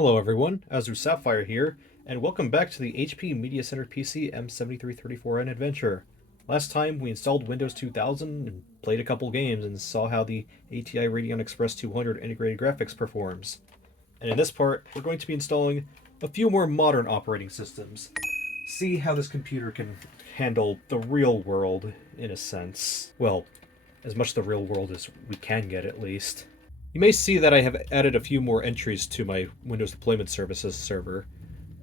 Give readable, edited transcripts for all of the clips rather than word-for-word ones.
Hello everyone, Azure Sapphire here, and welcome back to the HP Media Center PC M7334n adventure. Last time we installed Windows 2000 and played a couple games and saw how the ATI Radeon Express 200 integrated graphics performs. And in this part, we're going to be installing a few more modern operating systems. See how this computer can handle the real world, in a sense. Well, as much the real world as we can get, at least. You may see that I have added a few more entries to my Windows Deployment Services server,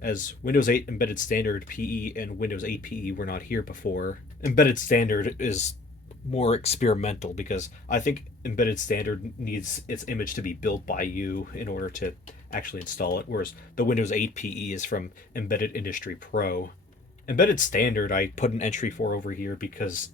as Windows 8 Embedded Standard PE and Windows 8 PE were not here before. Embedded Standard is more experimental because I think Embedded Standard needs its image to be built by you in order to actually install it, whereas the Windows 8 PE is from Embedded Industry Pro. Embedded Standard I put an entry for over here because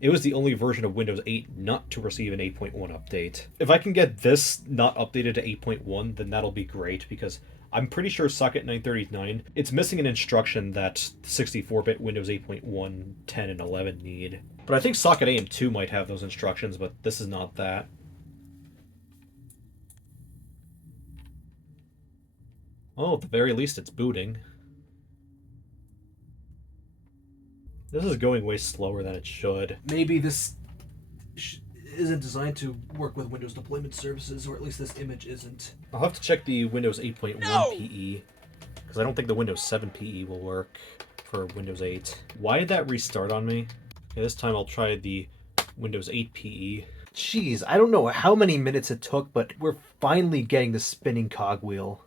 it was the only version of Windows 8 not to receive an 8.1 update. If I can get this not updated to 8.1, then that'll be great because I'm pretty sure Socket 939, it's missing an instruction that 64-bit Windows 8.1, 10, and 11 need. But I think Socket AM2 might have those instructions, but this is not that. Oh, at the very least it's booting. This is going way slower than it should. Maybe this isn't designed to work with Windows Deployment Services, or at least this image isn't. I'll have to check the Windows 8.1 PE, because I don't think the Windows 7 PE will work for Windows 8. Why did that restart on me? Okay, this time I'll try the Windows 8 PE. Jeez, I don't know how many minutes it took, but we're finally getting the spinning cogwheel.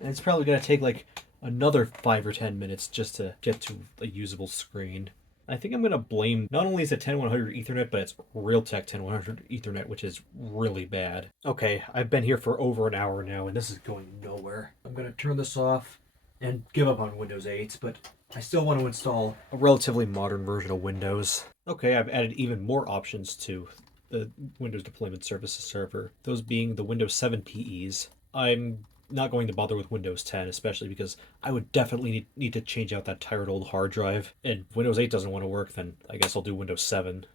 And it's probably going to take like another 5 or 10 minutes just to get to a usable screen. I think I'm going to blame, not only is it 10100 Ethernet, but it's Realtek 10100 Ethernet, which is really bad. Okay, I've been here for over an hour now, and this is going nowhere. I'm going to turn this off and give up on Windows 8, but I still want to install a relatively modern version of Windows. Okay, I've added even more options to the Windows Deployment Services server, those being the Windows 7 PEs. I'm not going to bother with Windows 10, especially because I would definitely need to change out that tired old hard drive. And Windows 8 doesn't want to work, then I guess I'll do Windows 7.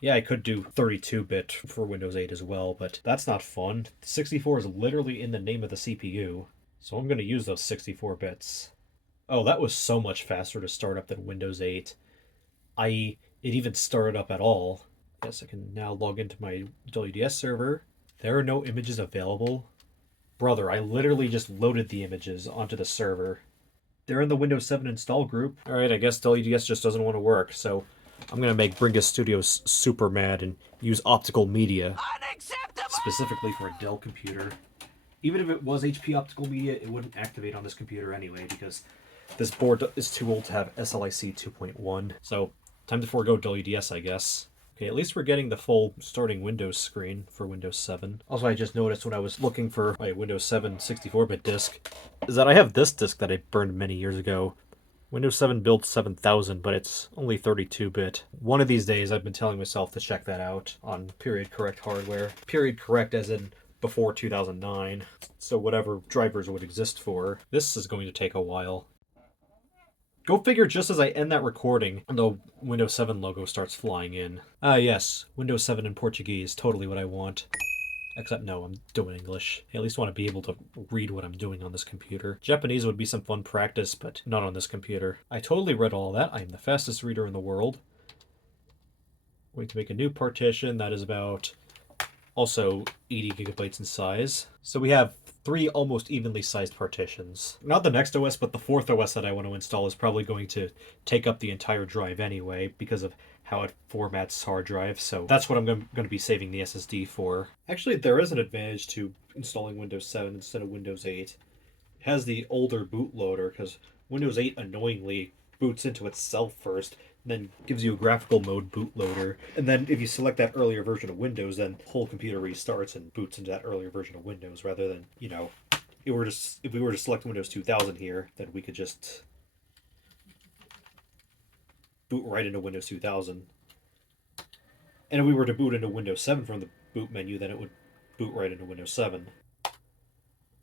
Yeah, I could do 32-bit for Windows 8 as well, but that's not fun. 64 is literally in the name of the CPU, so I'm going to use those 64 bits. Oh, that was so much faster to start up than Windows 8. I.e., it even started up at all. Yes, I can now log into my WDS server. There are no images available. Brother, I literally just loaded the images onto the server. They're in the Windows 7 install group. Alright, I guess WDS just doesn't want to work, so I'm going to make Bringus Studios super mad and use optical media. Specifically for a Dell computer. Even if it was HP optical media, it wouldn't activate on this computer anyway, because this board is too old to have SLIC 2.1. So, time to forego WDS, I guess. Okay, at least we're getting the full starting Windows screen for Windows 7. Also, I just noticed when I was looking for my Windows 7 64-bit disk, is that I have this disk that I burned many years ago. Windows 7 build 7000, but it's only 32-bit. One of these days, I've been telling myself to check that out on period correct hardware. Period correct as in before 2009, so whatever drivers would exist for. This is going to take a while. Go figure, just as I end that recording, the Windows 7 logo starts flying in. Ah yes, Windows 7 in Portuguese, totally what I want. Except no, I'm doing English. I at least want to be able to read what I'm doing on this computer. Japanese would be some fun practice, but not on this computer. I totally read all that. I am the fastest reader in the world. Going to make a new partition that is about also 80 gigabytes in size. So we have 3 almost evenly sized partitions. Not the next OS, but the 4th OS that I want to install is probably going to take up the entire drive anyway because of how it formats hard drive, so that's what I'm going to be saving the SSD for. Actually, there is an advantage to installing Windows 7 instead of Windows 8. It has the older bootloader, because Windows 8 annoyingly boots into itself first, then gives you a graphical mode bootloader, and then if you select that earlier version of Windows, then the whole computer restarts and boots into that earlier version of Windows, rather than, you know, if we were to select Windows 2000 here, then we could just boot right into Windows 2000. And if we were to boot into Windows 7 from the boot menu, then it would boot right into Windows 7. If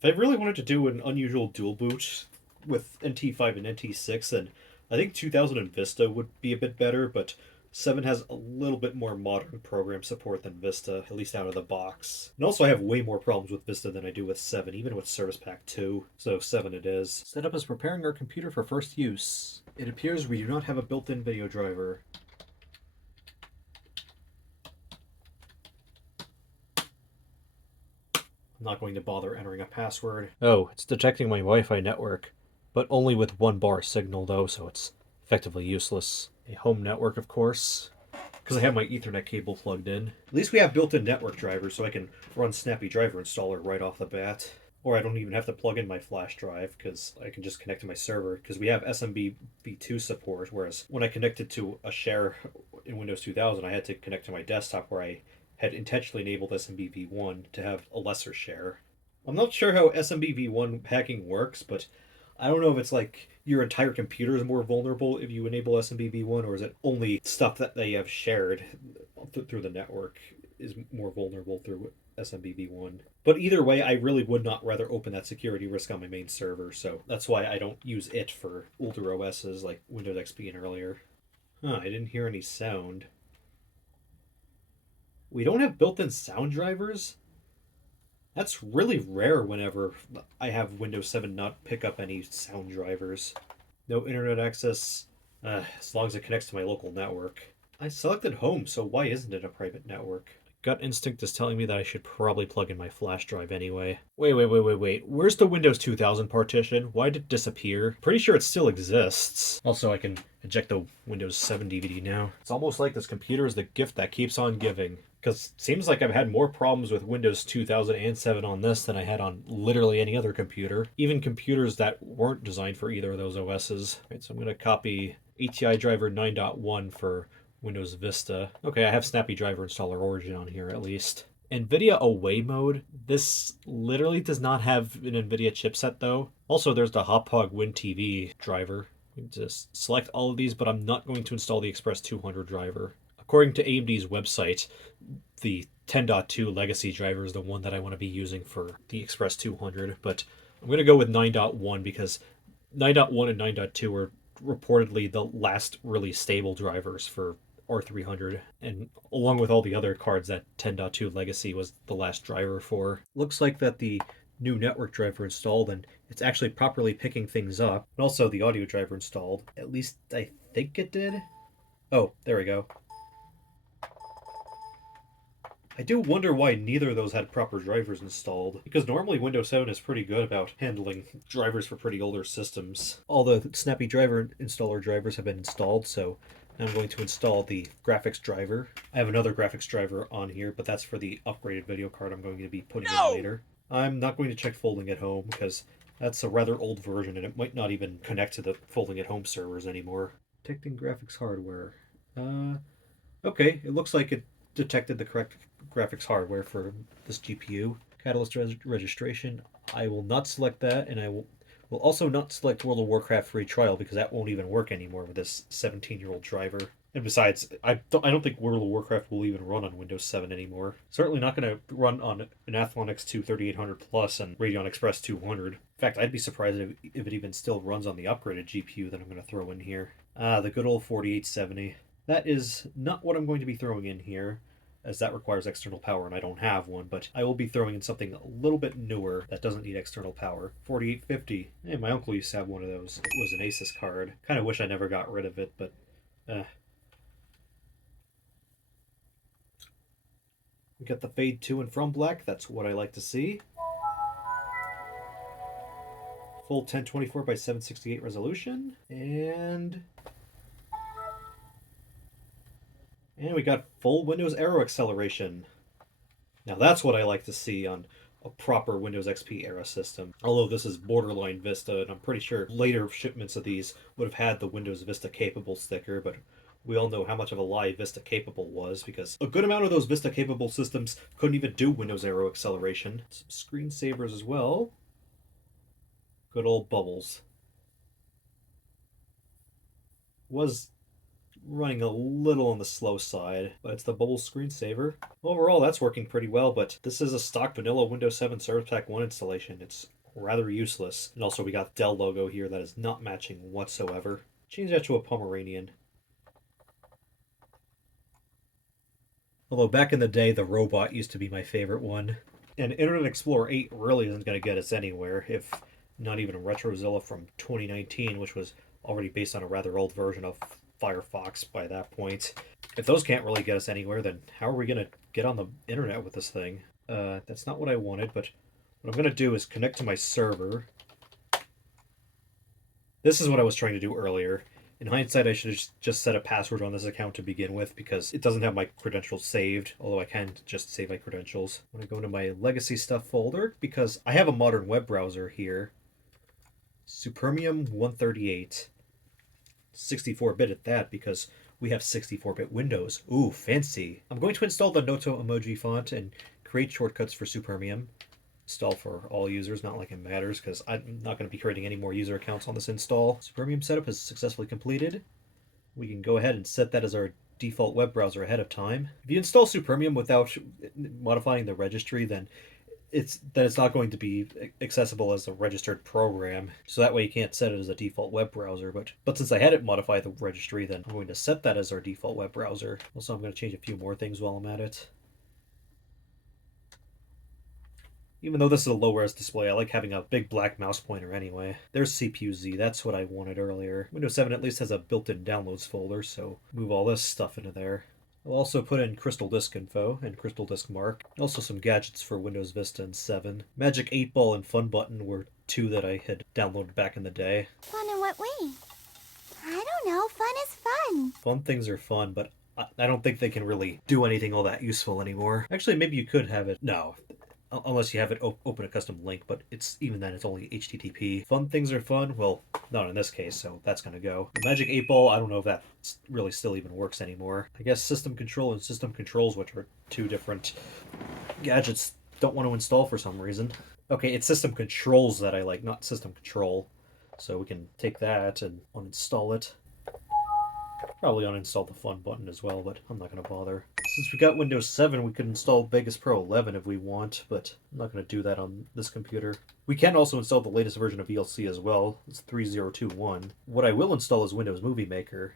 I really wanted to do an unusual dual boot with NT5 and NT6, then I think 2000 and Vista would be a bit better, but 7 has a little bit more modern program support than Vista, at least out of the box. And also I have way more problems with Vista than I do with 7, even with Service Pack 2. So 7 it is. Setup is preparing our computer for first use. It appears we do not have a built-in video driver. I'm not going to bother entering a password. Oh, it's detecting my Wi-Fi network, but only with 1 bar signal though, so it's effectively useless. A home network, of course, because I have my Ethernet cable plugged in. At least we have built-in network drivers, so I can run Snappy Driver Installer right off the bat. Or I don't even have to plug in my flash drive, because I can just connect to my server, because we have SMB-v2 support, whereas when I connected to a share in Windows 2000, I had to connect to my desktop where I had intentionally enabled SMBv1 to have a lesser share. I'm not sure how SMBv1 hacking works, but I don't know if it's like your entire computer is more vulnerable if you enable SMBv1, or is it only stuff that they have shared through the network is more vulnerable through SMBv1. But either way, I really would not rather open that security risk on my main server, so that's why I don't use it for older OSs like Windows XP and earlier. Huh, I didn't hear any sound. We don't have built-in sound drivers? That's really rare whenever I have Windows 7 not pick up any sound drivers. No internet access, as long as it connects to my local network. I selected home, so why isn't it a private network? Gut instinct is telling me that I should probably plug in my flash drive anyway. Wait. Where's the Windows 2000 partition? Why did it disappear? Pretty sure it still exists. Also, I can eject the Windows 7 DVD now. It's almost like this computer is the gift that keeps on giving. Because it seems like I've had more problems with Windows 2000 and 7 on this than I had on literally any other computer. Even computers that weren't designed for either of those OSs. Right, so I'm going to copy ATI driver 9.1 for Windows Vista. Okay, I have Snappy Driver Installer Origin on here at least. NVIDIA Away mode. This literally does not have an NVIDIA chipset though. Also, there's the Hauppauge WinTV driver. Just select all of these, but I'm not going to install the Express 200 driver. According to AMD's website, the 10.2 legacy driver is the one that I want to be using for the Express 200, but I'm going to go with 9.1 because 9.1 and 9.2 are reportedly the last really stable drivers for R300, and along with all the other cards, that 10.2 legacy was the last driver for. Looks like that the new network driver installed and it's actually properly picking things up, and also the audio driver installed. At least I think it did. Oh, there we go. I do wonder why neither of those had proper drivers installed, because normally Windows 7 is pretty good about handling drivers for pretty older systems. All the Snappy Driver Installer drivers have been installed, so now I'm going to install the graphics driver. I have another graphics driver on here, but that's for the upgraded video card I'm going to be putting in later. I'm not going to check Folding at Home, because that's a rather old version, and it might not even connect to the Folding at Home servers anymore. Detecting graphics hardware. Okay, it looks like it detected the correct graphics hardware for this GPU. Catalyst registration. I will not select that, and I will also not select World of Warcraft free trial because that won't even work anymore with this 17-year-old driver. And besides, I don't think World of Warcraft will even run on Windows 7 anymore. Certainly not going to run on an Athlon X2 3800 Plus and Radeon Express 200. In fact, I'd be surprised if it even still runs on the upgraded GPU that I'm going to throw in here. The good old 4870. That is not what I'm going to be throwing in here, as that requires external power and I don't have one, but I will be throwing in something a little bit newer that doesn't need external power. 4850. Hey, my uncle used to have one of those. It was an Asus card. Kind of wish I never got rid of it, but we got the fade to and from black. That's what I like to see. Full 1024 by 768 resolution, and we got full Windows Aero acceleration. Now that's what I like to see on a proper Windows XP era system. Although this is borderline Vista, and I'm pretty sure later shipments of these would have had the Windows Vista capable sticker, but we all know how much of a lie Vista capable was, because a good amount of those Vista capable systems couldn't even do Windows Aero acceleration. Some screensavers as well. Good old Bubbles. Was running a little on the slow side, but it's the Bubble screensaver. Overall, that's working pretty well, but this is a stock vanilla Windows 7 Service Pack 1 installation. It's rather useless. And also we got Dell logo here that is not matching whatsoever. Change that to a Pomeranian. Although back in the day, the robot used to be my favorite one. And Internet Explorer 8 really isn't going to get us anywhere, if not even RetroZilla from 2019, which was already based on a rather old version of Firefox by that point. If those can't really get us anywhere, then how are we going to get on the internet with this thing? That's not what I wanted, but what I'm going to do is connect to my server. This is what I was trying to do earlier. In hindsight, I should have just set a password on this account to begin with because it doesn't have my credentials saved, although I can just save my credentials. I'm going to go into my legacy stuff folder because I have a modern web browser here. Supermium 138. 64-bit at that because we have 64-bit Windows. Ooh, fancy. I'm going to install the Noto emoji font and create shortcuts for Supermium. Install for all users, not like it matters, because I'm not going to be creating any more user accounts on this install. Supermium setup is successfully completed. We can go ahead and set that as our default web browser ahead of time. If you install Supermium without modifying the registry, then it's not going to be accessible as a registered program. So that way you can't set it as a default web browser. But since I had it modify the registry, then I'm going to set that as our default web browser. Also, I'm going to change a few more things while I'm at it. Even though this is a low-res display, I like having a big black mouse pointer anyway. There's CPU-Z, that's what I wanted earlier. Windows 7 at least has a built-in downloads folder, so move all this stuff into there. I'll also put in Crystal Disk info and Crystal Disk Mark. Also some gadgets for Windows Vista and 7. Magic 8 Ball and Fun Button were two that I had downloaded back in the day. Fun in what way? I don't know. Fun is fun. Fun things are fun, but I don't think they can really do anything all that useful anymore. Actually, maybe you could have it. No. Unless you have it open a custom link, but even then it's only HTTP. Fun things are fun? Well, not in this case, so that's gonna go. The Magic 8 Ball, I don't know if that really still even works anymore. I guess System Control and System Controls, which are two different gadgets, don't want to install for some reason. Okay, it's System Controls that I like, not System Control. So we can take that and uninstall it. Probably uninstall the Fun button as well, but I'm not going to bother. Since we got Windows 7, we could install Vegas Pro 11 if we want, but I'm not going to do that on this computer. We can also install the latest version of VLC as well. It's 3021. What I will install is Windows Movie Maker.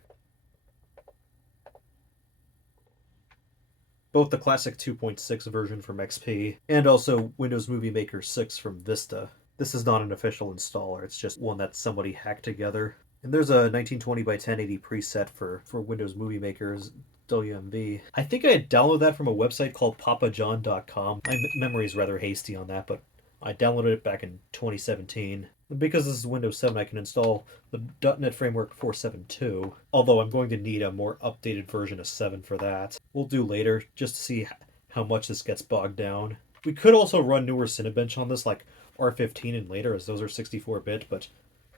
Both the classic 2.6 version from XP, and also Windows Movie Maker 6 from Vista. This is not an official installer, it's just one that somebody hacked together. And there's a 1920 by 1080 preset for Windows Movie Maker's WMV. I think I had downloaded that from a website called papajohn.com. My memory is rather hasty on that, but I downloaded it back in 2017. And because this is Windows 7, I can install the .NET Framework 4.7.2, although I'm going to need a more updated version of 7 for that. We'll do later, just to see how much this gets bogged down. We could also run newer Cinebench on this, like R15 and later, as those are 64-bit, but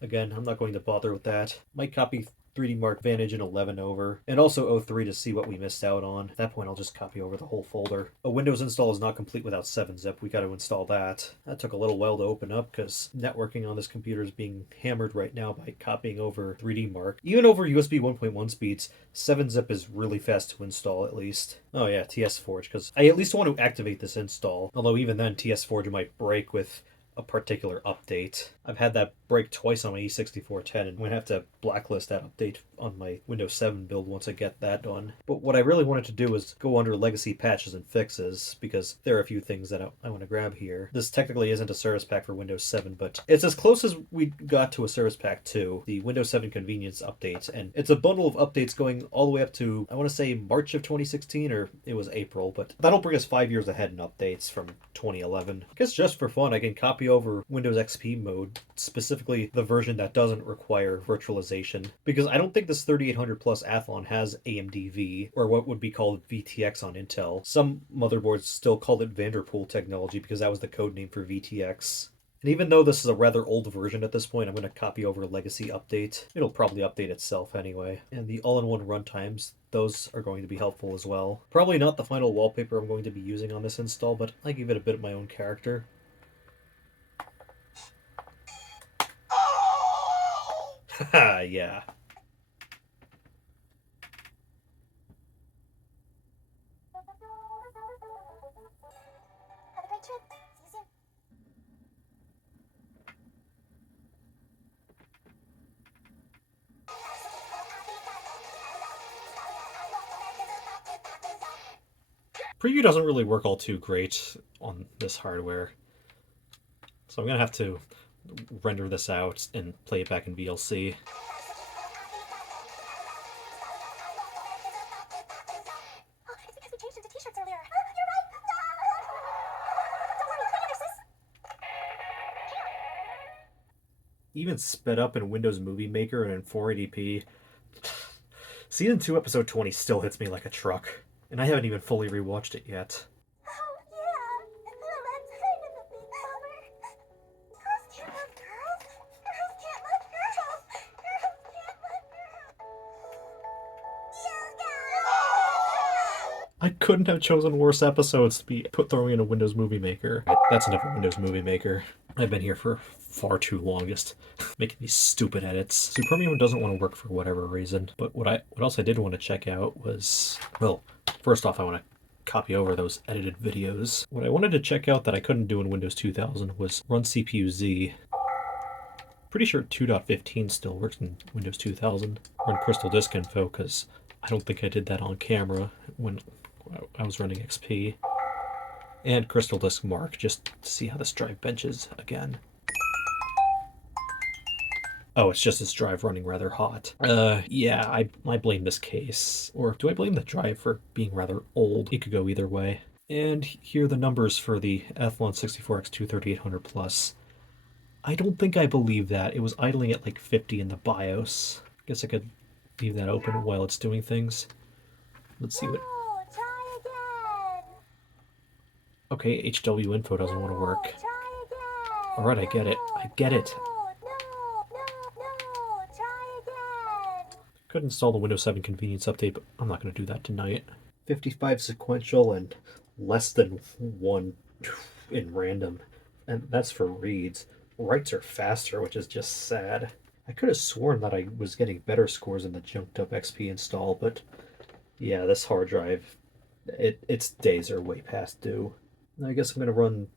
again, I'm not going to bother with that. Might copy 3D Mark Vantage and 11 over, and also O3 to see what we missed out on. At that point, I'll just copy over the whole folder. A Windows install is not complete without 7-zip. We got to install that. That took a little while to open up because networking on this computer is being hammered right now by copying over 3D Mark. Even over USB 1.1 speeds, 7-zip is really fast to install at least. Oh yeah, TS Forge, because I at least want to activate this install. Although even then, TS Forge might break with a particular update. I've had that break twice on my E6410, and I'm going to have to blacklist that update on my Windows 7 build once I get that done. But what I really wanted to do is go under legacy patches and fixes, because there are a few things that I want to grab here. This technically isn't a service pack for Windows 7, but it's as close as we got to a service pack 2, the Windows 7 convenience updates, and it's a bundle of updates going all the way up to, I want to say, March of 2016, or it was April, but that'll bring us 5 years ahead in updates from 2011. I guess just for fun, I can copy over Windows XP mode, specifically the version that doesn't require virtualization, because I don't think this 3800 plus Athlon has AMD-V, or what would be called VTX on Intel. Some motherboards still call it Vanderpool technology because that was the code name for VTX. And even though this is a rather old version at this point, I'm going to copy over a legacy update. It'll probably update itself anyway. And the all-in-one runtimes, those are going to be helpful as well. Probably not the final wallpaper I'm going to be using on this install, but I give it a bit of my own character. Haha, yeah. Have a great trip. See you soon. Preview doesn't really work all too great on this hardware. So I'm going to have to render this out and play it back in VLC. Even sped up in Windows Movie Maker and in 480p. Season 2, Episode 20 still hits me like a truck, and I haven't even fully rewatched it yet. I couldn't have chosen worse episodes to be throwing in a Windows Movie Maker. That's enough of Windows Movie Maker. I've been here for far too long, just making these stupid edits. Supermium doesn't want to work for whatever reason. But what else I did want to check out was, well, first off, I want to copy over those edited videos. What I wanted to check out that I couldn't do in Windows 2000 was run CPU-Z. Pretty sure 2.15 still works in Windows 2000. Run Crystal Disk Info, because I don't think I did that on camera when I was running XP. And Crystal Disk Mark, just to see how this drive benches again. Oh, it's just this drive running rather hot. Yeah, I blame this case. Or do I blame the drive for being rather old? It could go either way. And here are the numbers for the Athlon 64X2 3800 Plus. I don't think I believe that. It was idling at like 50 in the BIOS. Guess I could leave that open while it's doing things. Let's see what... Okay, HW info doesn't want to work. Alright, I get it. I get it. Could install the Windows 7 convenience update, but I'm not going to do that tonight. 55 sequential and less than 1 in random. And that's for reads. Writes are faster, which is just sad. I could have sworn that I was getting better scores in the junked up XP install, but yeah, this hard drive, its days are way past due. I guess I'm going to run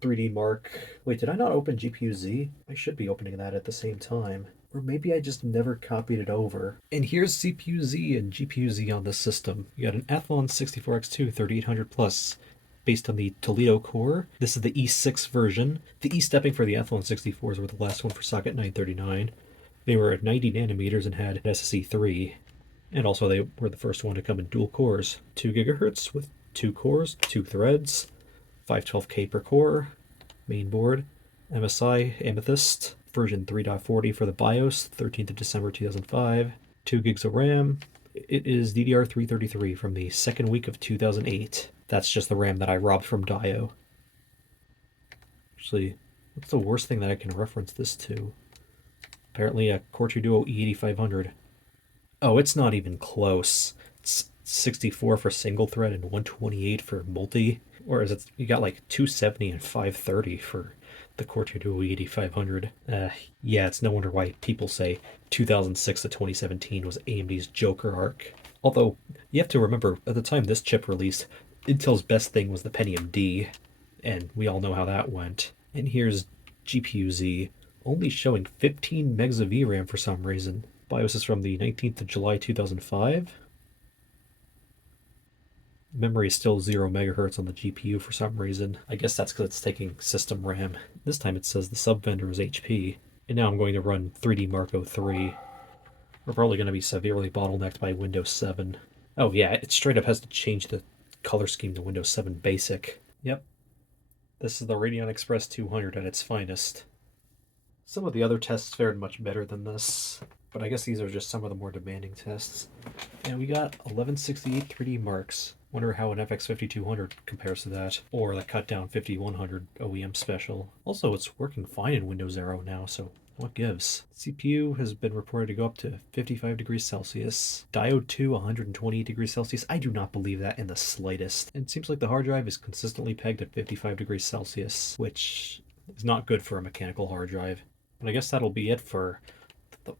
3D Mark. Wait, did I not open GPU-Z? I should be opening that at the same time. Or maybe I just never copied it over. And here's CPU-Z and GPU-Z on this system. You got an Athlon 64X2 3800 Plus based on the Toledo core. This is the E6 version. The E-stepping for the Athlon 64s were the last one for socket 939. They were at 90 nanometers and had SSE 3. And also they were the first one to come in dual cores. 2 gigahertz with 2 cores, 2 threads. 512K per core, main board, MSI Amethyst, version 3.40 for the BIOS, 13th of December 2005, 2 gigs of RAM. It is DDR333 from the second week of 2008. That's just the RAM that I robbed from Dio. Actually, what's the worst thing that I can reference this to? Apparently a Core 2 Duo E8500. Oh, it's not even close. It's 64 for single thread and 128 for multi. Or is it, you got like 270 and 530 for the Core 2 Duo E8500. Yeah, it's no wonder why people say 2006 to 2017 was AMD's Joker arc. Although, you have to remember, at the time this chip released, Intel's best thing was the Pentium D, and we all know how that went. And here's GPU-Z, only showing 15 megs of VRAM for some reason. BIOS is from the 19th of July 2005. Memory is still 0 megahertz on the GPU for some reason. I guess that's because it's taking system RAM. This time it says the sub-vendor is HP. And now I'm going to run 3D Mark 03. We're probably going to be severely bottlenecked by Windows 7. Oh yeah, it straight up has to change the color scheme to Windows 7 Basic. Yep. This is the Radeon Express 200 at its finest. Some of the other tests fared much better than this, but I guess these are just some of the more demanding tests. And we got 1168 3D Marks. Wonder how an FX 5200 compares to that, or the cut down 5100 OEM special. Also, it's working fine in Windows Aero now, so what gives? CPU has been reported to go up to 55 degrees Celsius. Diode 2, 128 degrees Celsius. I do not believe that in the slightest. And it seems like the hard drive is consistently pegged at 55 degrees Celsius, which is not good for a mechanical hard drive. But I guess that'll be it for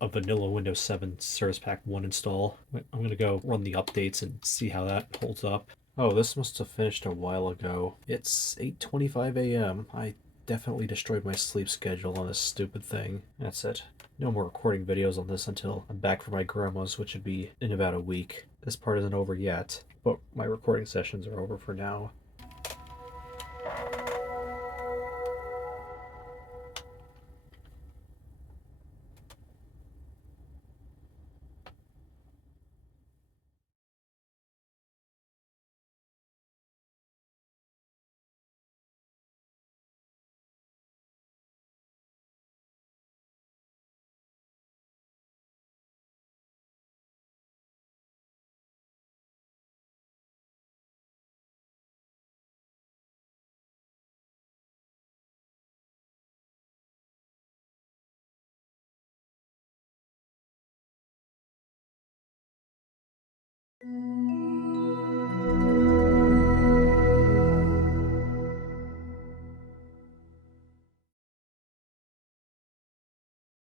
a vanilla Windows 7 Service Pack 1 install. I'm going to go run the updates and see how that holds up. Oh, this must have finished a while ago. It's 8:25 a.m. I definitely destroyed my sleep schedule on this stupid thing. That's it. No more recording videos on this until I'm back for my grandma's, which would be in about a week. This part isn't over yet. but my recording sessions are over for now.